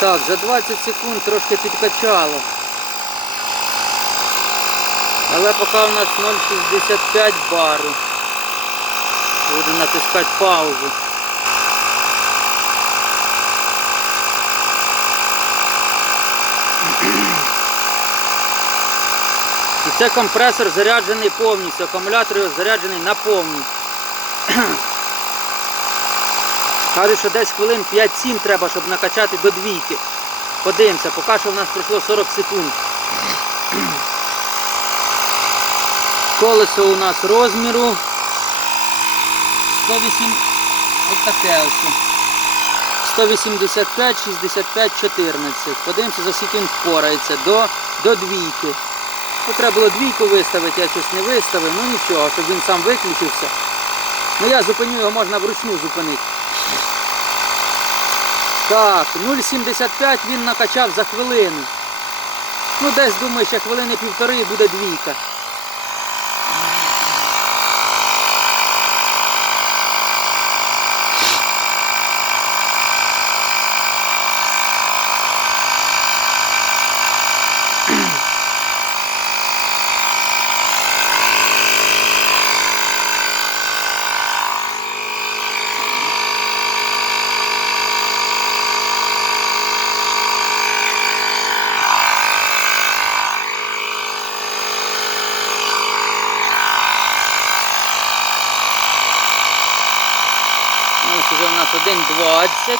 Так, за 20 секунд трошки підкачало. Але поки у нас 0,65 бару. Буду натискати паузу. І це компресор заряджений повністю, акумулятор заряджений на повну. Кажуть, що десь хвилин 5-7 треба, щоб накачати до двійки. Подивимося, поки що в нас пройшло 40 секунд. Колесо у нас розміру 108, ось таке ось. 185, 65, 14. Подивимося, за скільки він впорається до, до двійки. Ну, треба було двійку виставити, я щось не виставив, ну нічого, щоб він сам виключився. Ну я зупиню його, можна вручну зупинити. Так, 0,75 він накачав за хвилину. Ну десь, думаю, ще хвилини півтори буде двійка. Ось вже у нас 1,20.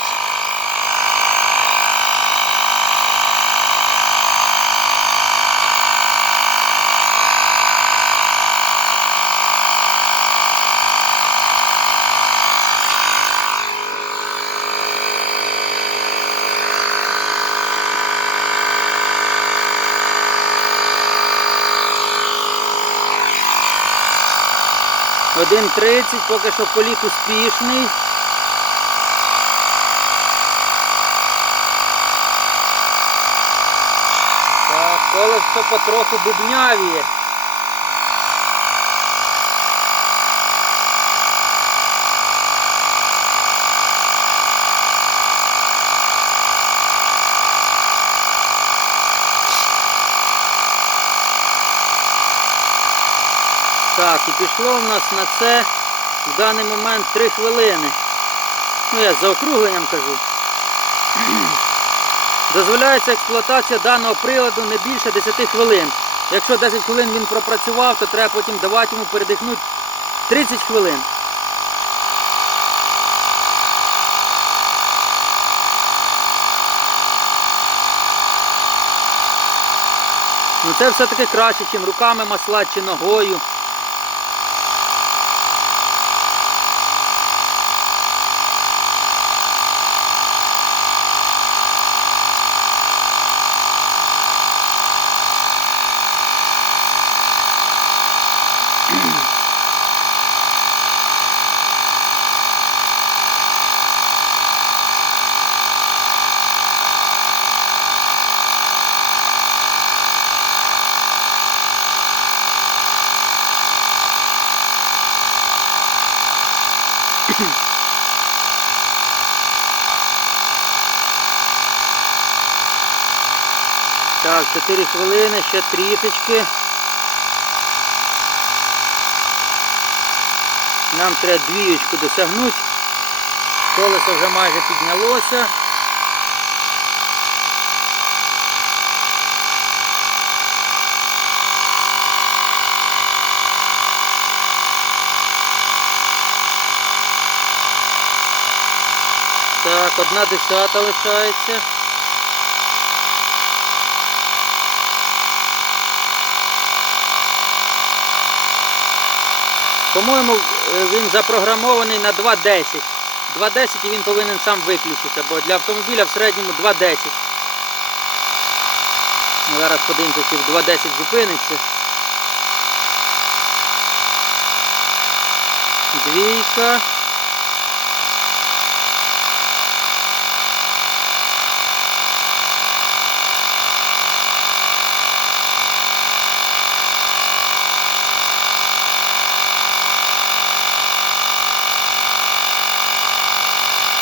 Один тридцять, поки що політ успішний. Так, колесо потроху бубнявіє. Так, і пішло в нас на це в даний момент 3 хвилини. Ну я за округленням кажу. Дозволяється експлуатація даного приладу не більше 10 хвилин. Якщо 10 хвилин він пропрацював, то треба потім давати йому передихнути 30 хвилин. Ну це все-таки краще, ніж руками маслати чи ногою. Так, 4 хвилини, ще трішечки. Нам треба двієчку досягнути. Колесо вже майже піднялося. Так, одна десята лишається. По-моєму, е, він запрограмований на 2.10. 2.10 і він повинен сам виключитися, бо для автомобіля в середньому 2.10. Ми Зараз подивимося, чи в 2.10 зупиниться. Двійка.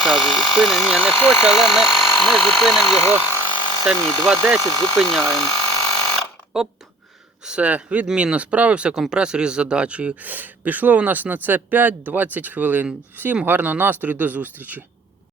Так, зупини, ні, не хоче, але ми ми зупинимо його самі. 2.10 зупиняємо. Оп. Все, відмінно справився компресор із задачею. Пішло у нас на це 5-20 хвилин. Всім гарного настрою, до зустрічі.